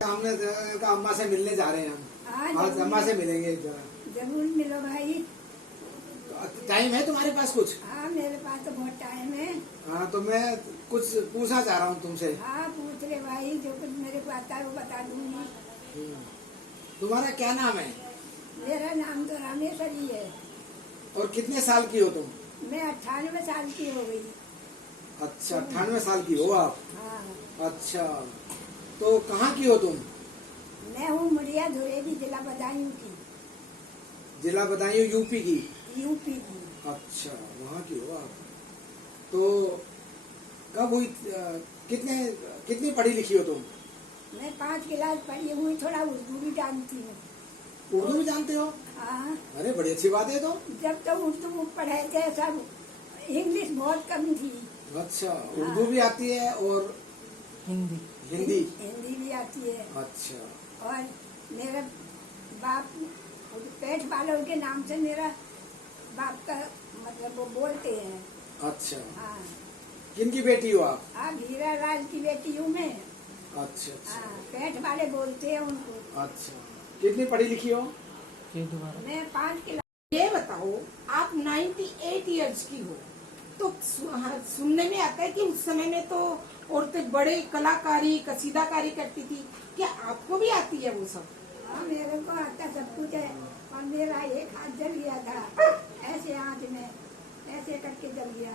हमने कहा अम्मा से मिलने जा रहे हैं हम। आज अम्मा से मिलेंगे जरा। जरूर मिलो भाई। टाइम है तुम्हारे पास कुछ? हाँ मेरे पास तो बहुत टाइम है। हाँ तो मैं कुछ पूछना चाह रहा हूँ तुमसे। हाँ पूछ ले भाई, जो कुछ मेरे को आता है वो बता दूंगी। तुम्हारा क्या नाम है? मेरा नाम तो रामेश्वरी है। और कितने साल की हो तुम? मैं 98 साल की हो गई। अच्छा 98 साल की हो आप? हाँ। अच्छा तो कहाँ की हो तुम? मैं हूँ मुड़िया धुरेली, जिला बदायूं की। जिला बदायूं यूपी की? यूपी की। अच्छा वहाँ की हो आप। तो कब हुई, कितनी पढ़ी लिखी हो तुम? मैं 5 क्लास पढ़ी हुई, थोड़ा उर्दू भी जानती हूँ। उर्दू भी जानते हो? हाँ। अरे बड़ी अच्छी बात है। तो जब तक उर्दू पढ़े थे सब, इंग्लिश बहुत कम थी। अच्छा उर्दू भी आती है और हिंदी हिंदी भी आती है। अच्छा। और मेरा बाप पेट वालों के नाम से मेरा बाप का मतलब वो बोलते हैं। अच्छा हाँ। किनकी बेटी हो आप? हीरा लाल की बेटी हूँ मैं। अच्छा अच्छा। हाँ, पेट वाले बोलते हैं उनको। अच्छा कितनी पढ़ी लिखी हो? मैं 5 क्लास। ये बताओ, आप 98 इयर्स की हो तो सुनने में आता है कि उस समय में तो औरतें बड़े कलाकारी कसीदाकारी करती थी, क्या आपको भी आती है वो सब? हाँ मेरे को आता सब कुछ है। और मेरा एक हाथ जल गया था, ऐसे हाथ में ऐसे करके जल गया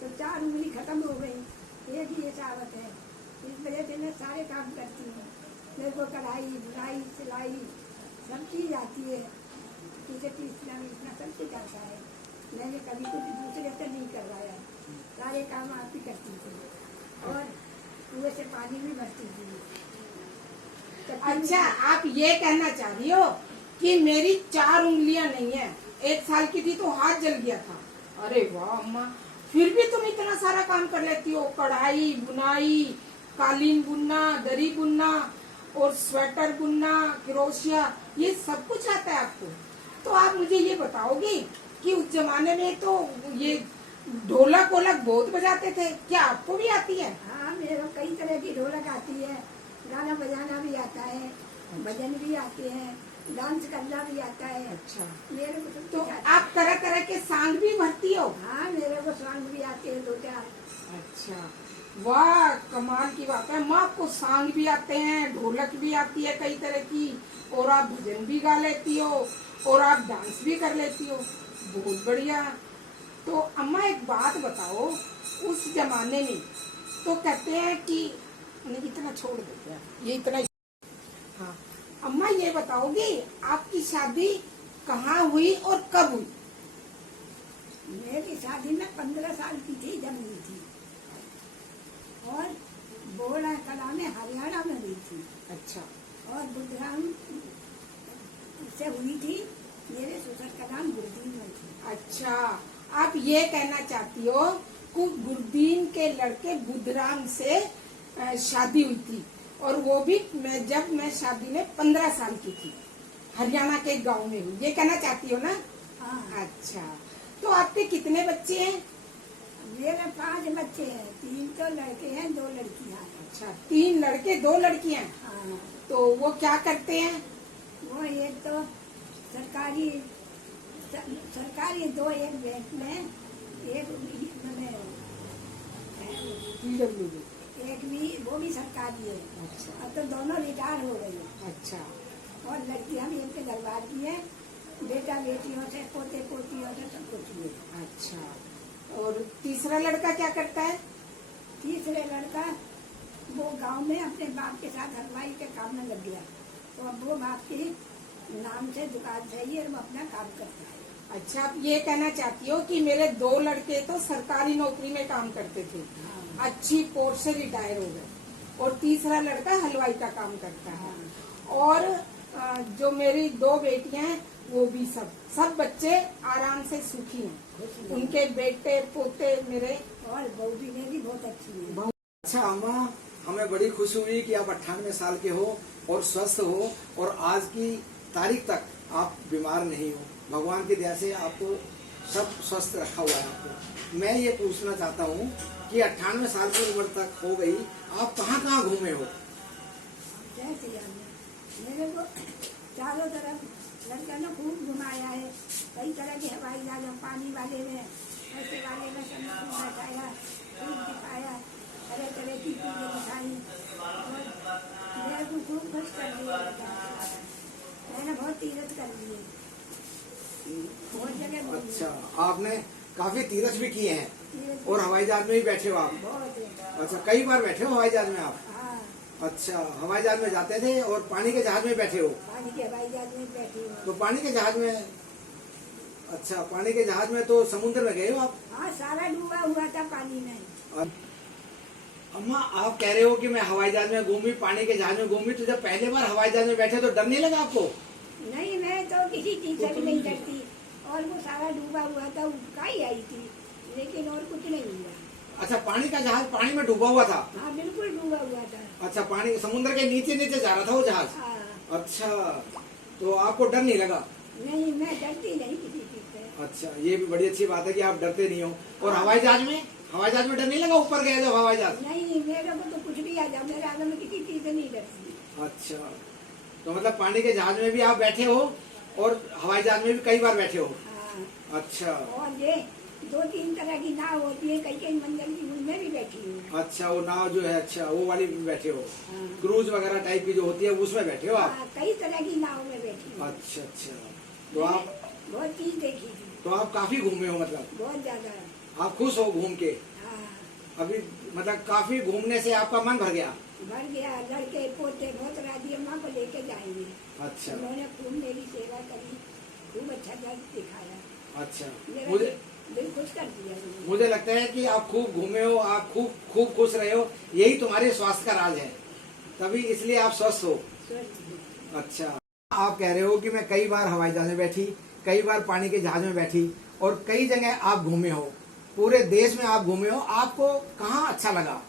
तो 4 उंगली खत्म हो गई। एक ही सावत है, इस वजह से मैं सारे काम करती हूँ। मेरे को कढ़ाई बुनाई सिलाई सब चीज आती है। इसे पीसना वीसना सब कुछ आता है। मैंने कभी कुछ दूसरे से नहीं करवाया, सारे काम आप ही करती थी। और कुएं से पानी भी भरती थी। अच्छा, आप ये कहना चाह रही हो कि मेरी 4 उंगलियां नहीं है, 1 साल की थी तो हाथ जल गया था। अरे वाह अम्मा, फिर भी तुम इतना सारा काम कर लेती हो, कढ़ाई बुनाई, कालीन बुनना, दरी बुनना और स्वेटर बुनना, क्रोशिया, ये सब कुछ आता है आपको। तो आप मुझे ये बताओगे कि उस जमाने में तो ये ढोलक वोलक बहुत बजाते थे, क्या आपको भी आती है? हाँ मेरे को कई तरह की ढोलक आती है, गाना बजाना भी आता है, भजन भी आते हैं, डांस करना भी आता है। अच्छा, मेरे को सब तो कुछ आता आप तरह तरह के सॉन्ग भी भरती हो? है। हाँ मेरे को सॉन्ग भी आते हैं 2-4। अच्छा, वाह कमाल की बात है। माँ को सॉन्ग भी आते हैं, ढोलक भी आती है कई तरह की, और आप भजन भी गा लेती हो और आप डांस भी कर लेती हो, बहुत बढ़िया। तो अम्मा एक बात बताओ, उस जमाने में तो कहते हैं कि नहीं, इतना छोड़ देते हैं, ये इतना। हाँ अम्मा ये बताओगी आपकी शादी कहाँ हुई और कब हुई? मेरी शादी में 15 साल की थी जब हुई थी, और बोला कला में हरियाणा में हुई थी। अच्छा, और बुधराम से हुई थी, मेरे ससुर का नाम गुरदीन में थी। अच्छा, आप ये कहना चाहती हो कि गुरदीन के लड़के बुधराम से शादी हुई थी, और वो भी जब मैं शादी में 15 साल की थी, हरियाणा के गांव में हुई, ये कहना चाहती हो ना? हाँ। अच्छा, तो आपके कितने बच्चे हैं? मेरे 5 बच्चे हैं, 3 तो लड़के हैं, 2 लड़कियां। अच्छा, 3 लड़के 2 लड़कियां। हाँ। तो वो क्या करते हैं? वो एक तो सरकारी 2, एक बैंक में, एक मैंने एक भी वो भी सरकारी है। अच्छा अब तो दोनों रिटायर हो गए। अच्छा। और लड़कियां भी इनके दरबार की है, बेटा बेटियों से पोते पोतियों से सब कुछ भी। अच्छा, और तीसरा लड़का क्या करता है? तीसरे लड़का वो गांव में अपने बाप के साथ हलवाई के काम में लग गया, तो अब वो बाप के नाम से दुकान चाहिए और वो अपना काम करता है। अच्छा, आप ये कहना चाहती हो कि मेरे 2 लड़के तो सरकारी नौकरी में काम करते थे, हाँ। अच्छी पोस्ट से रिटायर हो गए, और तीसरा लड़का हलवाई का काम करता है। और जो मेरी 2 बेटियां हैं वो भी सब बच्चे आराम से सुखी हैं, उनके बेटे पोते मेरे। और बहू भी मेरी बहुत अच्छी है। अच्छा अम्मा, हमें बड़ी खुशी हुई कि आप 98 साल के हो और स्वस्थ हो, और आज की तारीख तक आप बीमार नहीं हो। भगवान की दया से आपको सब स्वस्थ रखा हुआ है आपको। मैं ये पूछना चाहता हूँ कि 98 साल की उम्र तक हो गई, आप कहाँ कहाँ घूमे हो? जय श्री राम। मेरे को चारों तरफ लड़का ने खूब घुमाया है, कई तरह के हवाई जहाज, पानी वाले में, ऐसे वाले में सब खूब बैठाया, खूब दिखाया, तरह तरह की चीजें दिखाई और मेरे को खूब खुश कर दिया। मैंने बहुत तीरथ कर लिए, बहुत जगह घूमी। अच्छा, आपने काफी तीरथ भी किए हैं तीरथ और हवाई जहाज में भी बैठे हो आप? बहुत है। अच्छा, कई बार बैठे हो हवाई जहाज में आप? हाँ, अच्छा, हवाई जहाज में जाते थे और पानी के जहाज में बैठे हो? पानी के हवाई जहाज में बैठी हूँ। तो पानी के जहाज में, अच्छा पानी के जहाज में तो समुद्र में गए हो आप? हाँ, सारा डूबा हुआ था पानी में। अम्मा, आप कह रहे हो कि मैं हवाई जहाज में घूमी, पानी के जहाज में घूमी, तो जब पहले बार हवाई जहाज में बैठे तो डर नहीं लगा आपको? नहीं, मैं तो किसी चीज से भी नहीं डरती, और वो सारा डूबा हुआ था, उठका ही आई थी, लेकिन और कुछ नहीं हुआ। अच्छा, पानी का जहाज पानी में डूबा हुआ था? हाँ, बिल्कुल डूबा हुआ था। अच्छा, पानी समुद्र के नीचे नीचे जा रहा था वो जहाज? हाँ, अच्छा, तो आपको डर नहीं लगा? नहीं, मैं डरती नहीं किसी चीज से। अच्छा, ये भी बड़ी अच्छी बात है कि आप डरते नहीं हो। और हवाई जहाज में डर नहीं लगा ऊपर गए जब हवाई जहाज? नहीं, मेरे को तो कुछ भी आ जाए, मेरे आगे में किसी चीज से नहीं डरती। अच्छा, तो मतलब पानी के जहाज में भी आप बैठे हो और हवाई जहाज में भी कई बार बैठे हो? हाँ, अच्छा और ये 2-3 तरह की नाव होती है, कई कई मंजिल की, उनमें भी बैठी हूँ। अच्छा, वो नाव जो है, अच्छा वो वाली में बैठे हो? हाँ, क्रूज वगैरह टाइप की जो होती है उसमें बैठे हो आप? हाँ, कई तरह की नाव में बैठी हूँ। अच्छा अच्छा, तो आप बहुत चीज देखी थी, तो आप काफी घूमे हो, मतलब बहुत ज्यादा। आप खुश हो घूम के? हाँ, अभी मतलब काफी घूमने से आपका मन भर गया? भर गया। लड़के पोते बहुत राजी अम्मा को लेके जाएंगे। अच्छा उन्होंने खूब मेरी सेवा करी, खूब अच्छा जग दिखाया, अच्छा, मेरा मुझे दिल खुश कर दिया उन्होंने। मुझे लगता है कि आप खूब घूमे हो, आप खूब खूब खुश रहे हो, यही तुम्हारे स्वास्थ्य का राज है, तभी इसलिए आप स्वस्थ हो। स्वस्थ हूँ। अच्छा, आप कह रहे हो कि मैं कई बार हवाई जहाज में बैठी, कई बार पानी के जहाज में बैठी और कई जगह आप घूमे हो, पूरे देश में आप घूमे हो, आपको कहाँ अच्छा लगा?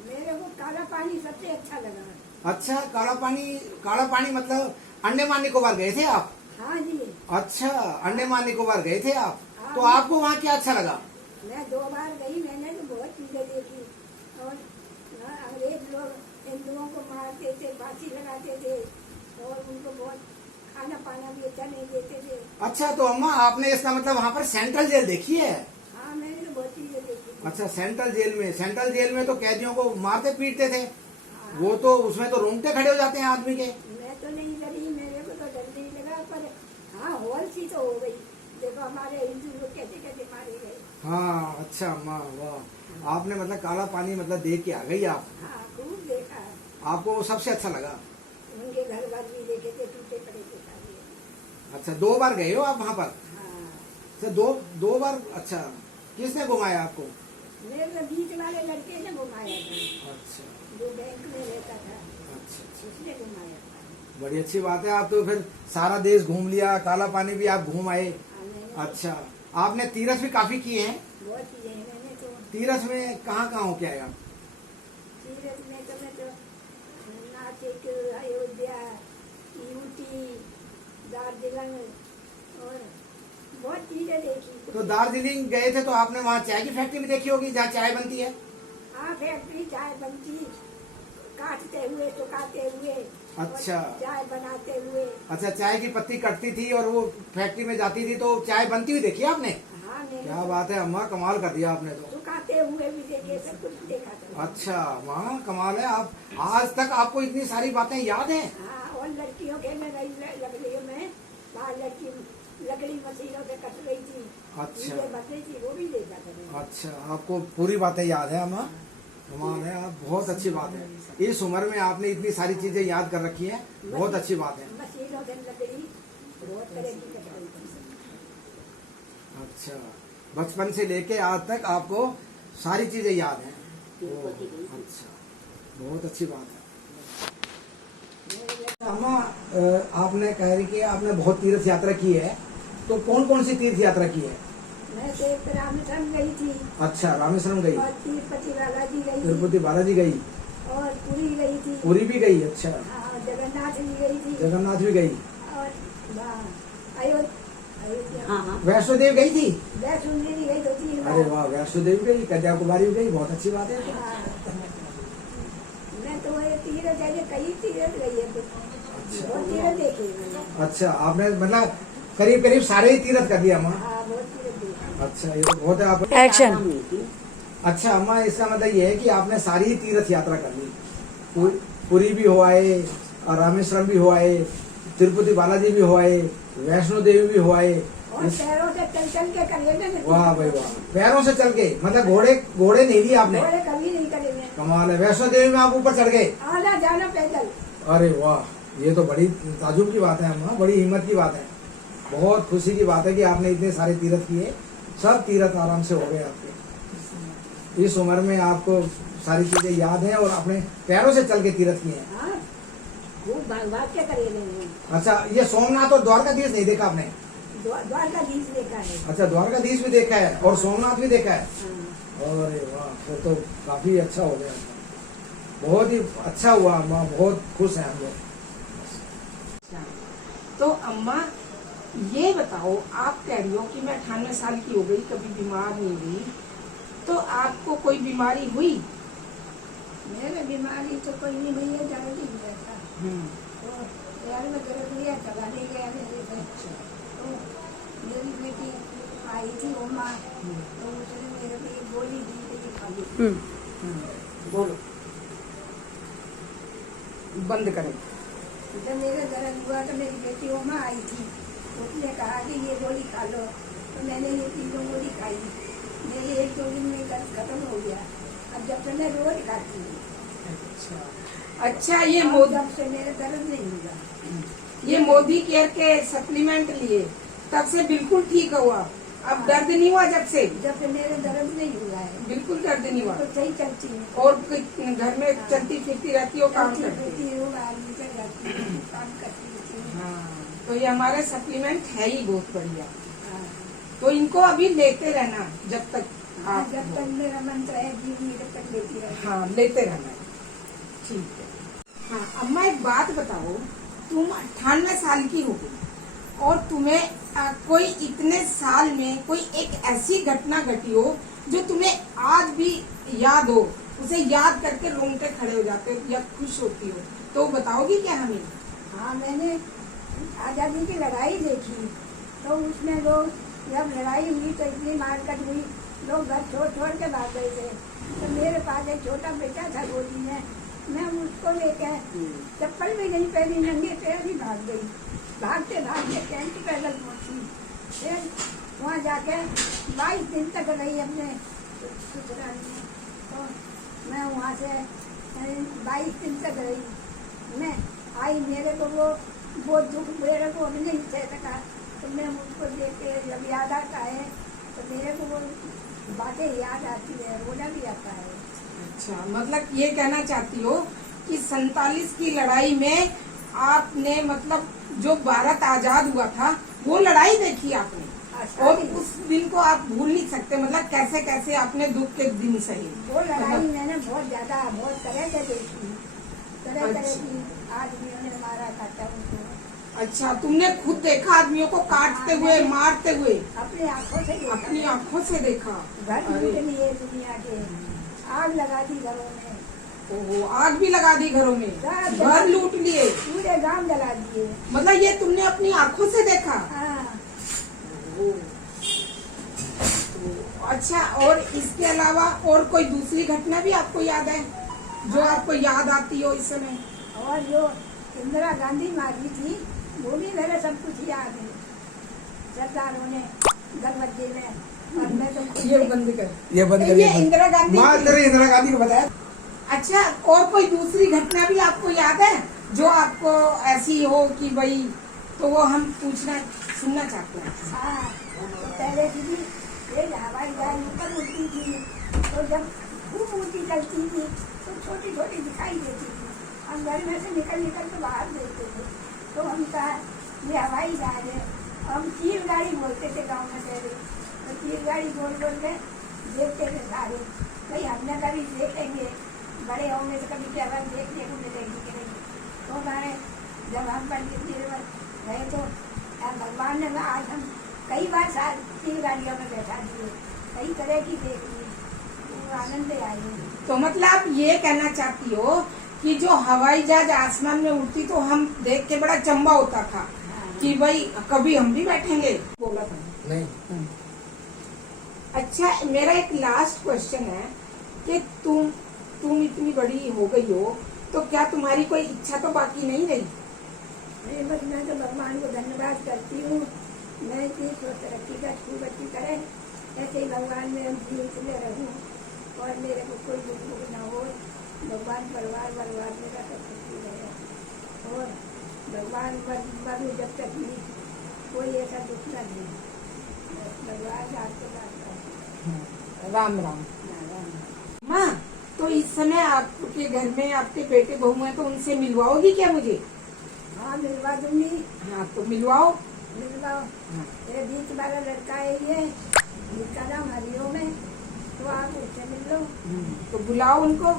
मेरे को काला पानी सबसे अच्छा लगा। अच्छा, काला पानी मतलब अंडमान निकोबार गए थे आप? हाँ जी, अच्छा, अंडमान निकोबार गए थे आप, हाँ। तो आपको वहाँ क्या अच्छा लगा? मैं 2 बार गई, मैंने तो बहुत चीजें देखी। और अंग्रेज लोग हिंदुओं को मारते थे, फांसी लगाते थे, और उनको बहुत खाना पाना भी अच्छा नहीं देते थे। अच्छा, तो अम्मा आपने इसका मतलब वहाँ पर सेंट्रल जेल देखी है? हाँ, मैंने तो बहुत चीजें देखी थी। अच्छा, सेंट्रल जेल में तो कैदियों को मारते पीटते थे, हाँ, वो तो उसमें तो रोंगटे खड़े हो जाते हैं आदमी के। मैं तो नहीं डरी, मेरे को तो डर नहीं लगा, पर हाँ हॉल सी तो हो गई। देखो हमारे हिंदू लोग कैसे कैसे मारे गए। हाँ, अच्छा अम्मा, वाह, आपने मतलब काला पानी मतलब देख के आ गई आप, हाँ, खूब देखा। आपको वो सबसे अच्छा लगा? उनके घर भी देखे थे, टूटे पड़े थे सारे। अच्छा, 2 बार गए हो आप वहाँ पर? हाँ, अच्छा, दो बार। अच्छा, किसने घुमाया आपको? मेरे तो बीच वाले लड़के ने घुमाया था, अच्छा जो बैंक में रहता था, अच्छा अच्छा, उसने घुमाया था। बड़ी अच्छी बात है, आप तो फिर सारा देश घूम लिया, काला पानी भी आप घूम आए। हाँ, मैंने अच्छा, आपने तीरथ भी काफी किए हैं? बहुत चीजें हैं, मैंने तो तीरथ में कहाँ कहाँ हो के आए आप? तीरथ में तो मैं तो नासिक, अयोध्या, यूटी, दार्जिलिंग और बहुत चीजें देखी। तो दार्जिलिंग गए थे तो आपने वहाँ चाय की फैक्ट्री भी देखी होगी जहाँ चाय बनती है? हाँ, फैक्ट्री चाय बनती, काटते हुए, सुखाते हुए, अच्छा। और चाय बनाते हुए। अच्छा, चाय की पत्ती कटती थी और वो फैक्ट्री में जाती थी तो चाय बनती हुई देखी आपने? हाँ, मैंने क्या बात है अम्मा, कमाल कर दिया आपने तो। सुखाते हुए भी देखे, सब कुछ देखा था। अच्छा, वहाँ कमाल है, आप आज तक आपको इतनी सारी बातें याद हैं? हाँ, और लड़कियों के में रही लकड़ियों में, बाहर लकड़ी मशीनों से कट रही थी, अच्छा। चीजें बन रही थी, वो भी देखा था मैंने। अच्छा, आपको पूरी बातें याद है अम्मा, कमाल है, आप बहुत अच्छी बात है, इस उम्र में आपने इतनी सारी चीजें याद कर रखी हैं, बहुत अच्छी बात है। मशीनों से लकड़ी बहुत तरह की कट रही थी। अच्छा, बचपन से लेके आज तक आपको सारी चीजें याद हैं? ओह, अच्छा, बहुत अच्छी बात है। अम्मा, आपने कह रही कि आपने बहुत तीर्थ यात्रा की है, तो कौन कौन सी तीर्थ यात्रा की है? मैं तो रामेश्वरम गई थी, अच्छा, रामेश्वरम गई, और तिरुपति बालाजी गई थी, तिरुपति बालाजी गई, और पुरी गई थी, पुरी भी गई, अच्छा, हाँ, जगन्नाथ भी गई थी, जगन्नाथ भी गई, और अयोध्या, हाँ हाँ, वैष्णो देवी गई थी? वैष्णो देवी गई 2-3 अरे बार। वाह, वैष्णो देवी गई, कन्याकुमारी भी गई, बहुत अच्छी बात है। हाँ, मैं तो ये तीरथ जैसे कई तीरथ गई है तो। बहुत तीरथ देखे मैंने। अच्छा, आपने मतलब करीब करीब सारे ही तीर्थ कर दिया अम्मा। हाँ बहुत तीरथ देखे। अच्छा, ये तो बहुत है। आप एक्शन। अच्छा अम्मा, इसका मतलब ये है कि आपने सारी ही तीर्थ यात्रा कर ली। पुरी भी हो आए, और रामेश्वरम भी हो आए, तिरुपति बालाजी भी हो आए, वैष्णो देवी भी हो आए। और पैरों से चल चल के कर लेते थे। वाह भाई वाह, पैरों से चल के, मतलब घोड़े नहीं लिए आपने। घोड़े कभी नहीं करे मैं। कमाल है। वैष्णो देवी में आप ऊपर चढ़ गए? आना जाना पैदल। अरे वाह, ये तो बड़ी ताजुब की बात है अम्मा, बड़ी हिम्मत की बात है। बहुत खुशी की बात है कि आपने इतने सारे तीर्थ किए, सब तीर्थ आराम से हो गए आपके। इस उम्र में आपको सारी चीजें याद हैं और अपने पैरों से चल के तीर्थ किए हैं। हाँ खूब भाग के करे गए। अच्छा, ये सोमनाथ और द्वारकाधीश नहीं देखा आपने? द्वारकाधीश देखा है। अच्छा, द्वारकाधीश भी देखा है और सोमनाथ भी देखा है। हाँ। अरे वाह, वो तो काफी अच्छा हो गया, बहुत ही अच्छा हुआ अम्मा, बहुत खुश हैं हम लोग। तो अम्मा ये बताओ, आप कह रही हो कि मैं 98 साल की हो गई, कभी बीमार नहीं हुई, तो आपको कोई बीमारी हुई? मेरे बीमारी तो कोई नहीं हुई है, दर्द ही हुआ था। तो पैर में दर्द हुआ, चला नहीं गया मेरे से। तो मेरी बेटी आई थी उमा, तो उसने मेरे को एक गोली दी थी खाली। बोलो, बंद करें। जब मेरे दर्द हुआ तो मेरी बेटी उमा आई थी, उसने कहा कि ये गोली खा लो। तो मैंने ये तीनों गोली खाई, मेरे 1-2 दिन में दर्द खत्म हो गया। अब जब से मैं रोज खाती हूँ। अच्छा, ये अब मोदी जब से मेरे दर्द नहीं हुआ। ये मोदी केयर के सप्लीमेंट लिए तब से बिल्कुल ठीक हुआ? अब दर्द नहीं हुआ जब से? जब से मेरे दर्द नहीं हुआ है, बिल्कुल दर्द नहीं हुआ। तो सही चलती हूँ। और घर में चलती फिरती रहती हो, काम करती हो? चलती हूँ, आदमी से जाती हूँ, काम करती हूँ। हाँ, तो ये हमारे सप्लीमेंट है ही बहुत बढ़िया। हाँ। तो इनको अभी लेते रहना जब तक हाँ, आप जब तक मेरा मंत्र है जीव में, तब तक लेती रहती हूँ। हाँ लेते रहना। ठीक है। हाँ अम्मा, एक बात बताओ, तुम 98 साल की हो गई और तुम्हें कोई इतने साल में कोई एक ऐसी घटना घटी हो जो तुम्हें आज भी याद हो, उसे याद करके रोंगटे खड़े हो जाते हो या खुश होती हो, तो बताओगी क्या हमें? हाँ, मैंने आज़ादी की लड़ाई देखी, तो उसमें लोग जब लड़ाई हुई तो इतनी मारकट हुई, लोग घर छोड़ छोड़ के भाग गए थे। तो मेरे पास एक छोटा बेटा था गोदी में, मैं उसको लेकर चप्पल भी नहीं पहनी, नंगे पैर ही भाग गई। भागते भागते कैंट पैदल पहुंची, फिर वहाँ जाके 22 दिन तक रही अपने ससुराल में। तो मैं वहाँ से 22 दिन तक रही। मैं आई, मेरे को वो दुख मेरे को अभी नहीं सह सका। तो मैं उसको देख के जब याद आता है तो मेरे को वो बातें याद आती है, रोना भी आता है। अच्छा, मतलब ये कहना चाहती हो कि 47 की लड़ाई में आपने मतलब जो भारत आजाद हुआ था वो लड़ाई देखी आपने, और उस दिन को आप भूल नहीं सकते, मतलब कैसे कैसे आपने दुख के दिन सही। वो लड़ाई मैंने बहुत ज्यादा, बहुत तरह से देखी, तरह तरह की आदमियों ने मारा काटा उनको। अच्छा, तुमने खुद देखा आदमियों को काटते हुए, मारते हुए? अपनी आंखों से देखा। अपनी आंखों से देखा? घर लूट लिए दुनिया के, आग लगा दी घरों में। ओहो, आग भी लगा दी घरों में, घर लूट लिए, पूरे गांव जला दिए। मतलब ये तुमने अपनी आंखों से देखा? हाँ। अच्छा, और इसके अलावा और कोई दूसरी घटना भी आपको याद है जो आपको याद आती हो इस समय? और जो इंदिरा गांधी मारी थी वो भी मेरे सब कुछ याद है। सरदारों ने दरवाजे में, और मैं तो ये बंद कर, ये बंद ये करिए। इंदिरा गांधी माँ की- तेरे इंदिरा गांधी को बताया। अच्छा, और कोई दूसरी घटना भी आपको याद है जो आपको ऐसी हो कि भाई, तो वो हम पूछना सुनना चाहते हैं। हाँ, तो पहले की भी ये हवाई जहाज ऊपर उड़ती थी, तो जब खूब ऊँची चलती थी तो छोटी छोटी दिखाई देती थी। हम घर में से निकल निकल के बाहर देखते थे, तो हम कहा ये हवाई जहाज है। हम तीर गाड़ी बोलते थे गाँव में पहले, तो तीर गाड़ी बोल बोल के देखते थे सारे, भाई हमने कभी देखेंगे, बड़े होंगे तो कभी क्या बात देखने को मिलेगी कि नहीं। तो हमारे जब हम पंडित जी गए तो भगवान ने आज हम कई बार तीर गाड़ियों में बैठा दिए, कई तरह की देख ली, तो आनंद आई। तो मतलब आप ये कहना चाहती हो कि जो हवाई जहाज आसमान में उड़ती तो हम देख के बड़ा चंबा होता था कि भाई कभी हम भी बैठेंगे, बोला था। नहीं। अच्छा, मेरा एक लास्ट क्वेश्चन है कि तुम इतनी बड़ी हो गई हो तो क्या तुम्हारी कोई इच्छा तो बाकी नहीं रही? नहीं, बस मैं तो भगवान को धन्यवाद करती हूँ। मैं इतनी तरक्की का खूब अच्छी करे, ऐसे ही भगवान में जीवित में रहूँ और मेरे को कोई दुख मुख न हो। भगवान परिवार मेरा सब खुशी रहे और भगवान मरू जब तक भी कोई ऐसा दुख न दे। भगवान आपको राम राम। माँ, तो इस समय आपके घर में आपके बेटे बहू हैं तो उनसे मिलवाओगी क्या मुझे? हाँ, मिलवा दूंगी। हाँ, तो मिलवाओ। मेरे बीच वाला लड़का है ये, जिसका नाम हरिओम है, तो आप उससे मिल लो। तो बुलाओ उनको।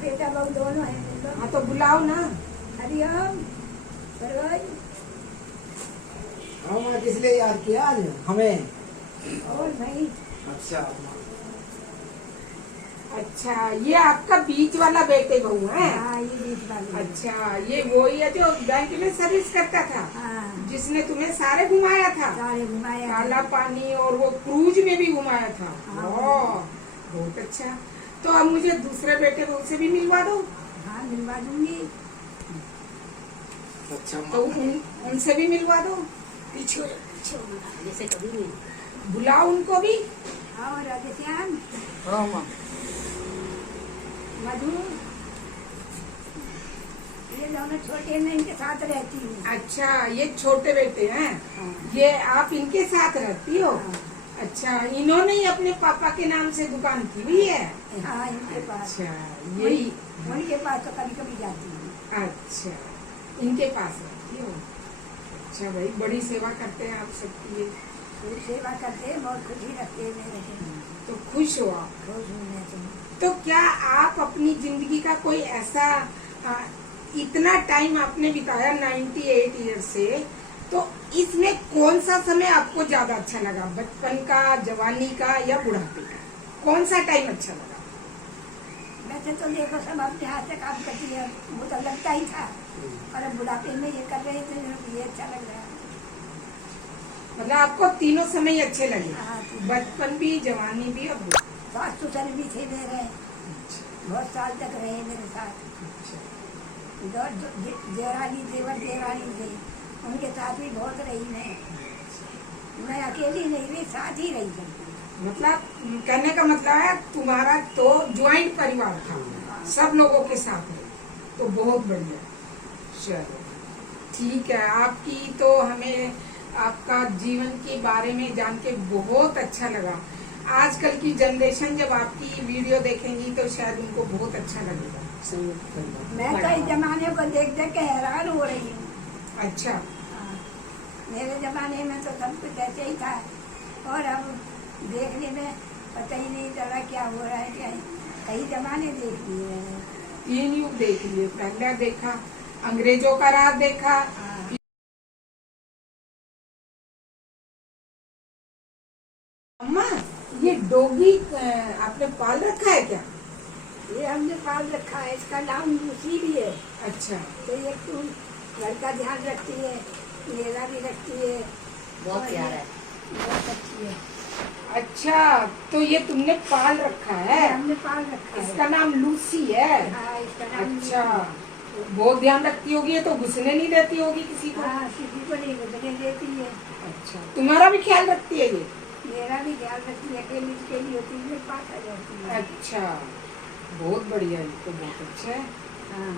बेटा बहू दोनों है, मिल लो। हाँ, तो बुलाओ ना। हरिओम, हम किस लिए याद किया आज हमें? और भाई अच्छा, अच्छा, ये आपका बीच वाला बेटे बहू है? हाँ, ये बीच वाले। अच्छा, ये वही है जो बैंक में सर्विस करता था, हाँ, जिसने तुम्हें सारे घुमाया था, सारे घुमाया। काला पानी और वो क्रूज में भी घुमाया था। हाँ। ओह, बहुत अच्छा। तो अब मुझे दूसरे बेटे बहू से भी मिलवा दो। हाँ, मिलवा दूंगी। अच्छा तो उनसे भी मिलवा दो। पीछे जैसे कभी नहीं। बुलाओ उनको भी। और राधेश्याम, हाँ माँ। मधु, ये दोनों छोटे में इनके साथ रहती हूँ। अच्छा, ये छोटे बेटे हैं। हाँ। ये आप इनके साथ रहती हो? हाँ। अच्छा, इन्होंने ही अपने पापा के नाम से दुकान की हुई है? हाँ, इनके पास। अच्छा, यही। उनके पास तो कभी कभी जाती हूँ। अच्छा, इनके पास रहती हो। अच्छा भाई, बड़ी सेवा करते हैं आप सबकी। ये पूरी सेवा करते हैं, बहुत खुशी रखते हैं मेरे को। तो खुश हो आप? खुश हूँ मैं तो। तो क्या आप अपनी जिंदगी का कोई ऐसा इतना टाइम आपने बिताया 98 ईयर से, तो इसमें कौन सा समय आपको ज्यादा अच्छा लगा? बचपन का, जवानी का या बुढ़ापे का? कौन सा टाइम अच्छा लगा? वैसे तो देखो सब अपने हाथ से काम करती है, वो तो लगता ही था, और अब बुढ़ापे में ये कर रहे थे, ये अच्छा लग रहा है। मतलब आपको तीनों समय अच्छे लगे? हाँ, बचपन भी, जवानी भी और बुढ़ापा? सास ससुर भी थे मेरे, बहुत साल तक रहे मेरे साथ। देवरानी देवर देवरानी थे, उनके साथ भी बहुत रही मैं अकेली नहीं रही, साथ ही रही थी। मतलब कहने का मतलब है तुम्हारा तो ज्वाइंट परिवार था, सब लोगों के साथ है, तो बहुत बढ़िया। चलो ठीक है, आपकी तो हमें आपका जीवन के बारे में जान के बहुत अच्छा लगा। आजकल की जनरेशन जब आपकी वीडियो देखेंगी तो शायद उनको बहुत अच्छा लगेगा। मैं तो इस जमाने को देख देख के हैरान हो रही हूँ। अच्छा, हाँ, मेरे जमाने में तो सब कुछ ऐसे ही था, और अब देखने में पता ही नहीं चला क्या हो रहा है, क्या कई जमाने देख लिए हैं। 3 युग देख लिए, पहला देखा अंग्रेजों का राज देखा, अम्मा ये डॉगी आपने पाल रखा है क्या? ये हमने पाल रखा है, इसका नाम लूसी भी है। अच्छा, तो ये तू घर का ध्यान रखती है, मेरा भी रखती है, बहुत प्यारा है। बहुत अच्छी है। अच्छा, तो ये तुमने पाल रखा ये है? हमने पाल रखा है। इसका नाम लूसी है? हाँ, इसका नाम अच्छा, लूसी है। बहुत ध्यान रखती होगी, ये तो घुसने नहीं देती होगी किसी को? हाँ, किसी को नहीं घुसने देती है। अच्छा, तुम्हारा भी ख्याल रखती है ये? मेरा भी ध्यान रखती है, अकेली अकेली होती है, मेरे पास आ जाती है। अच्छा, बहुत बढ़िया, ये तो बहुत अच्छा है। हाँ,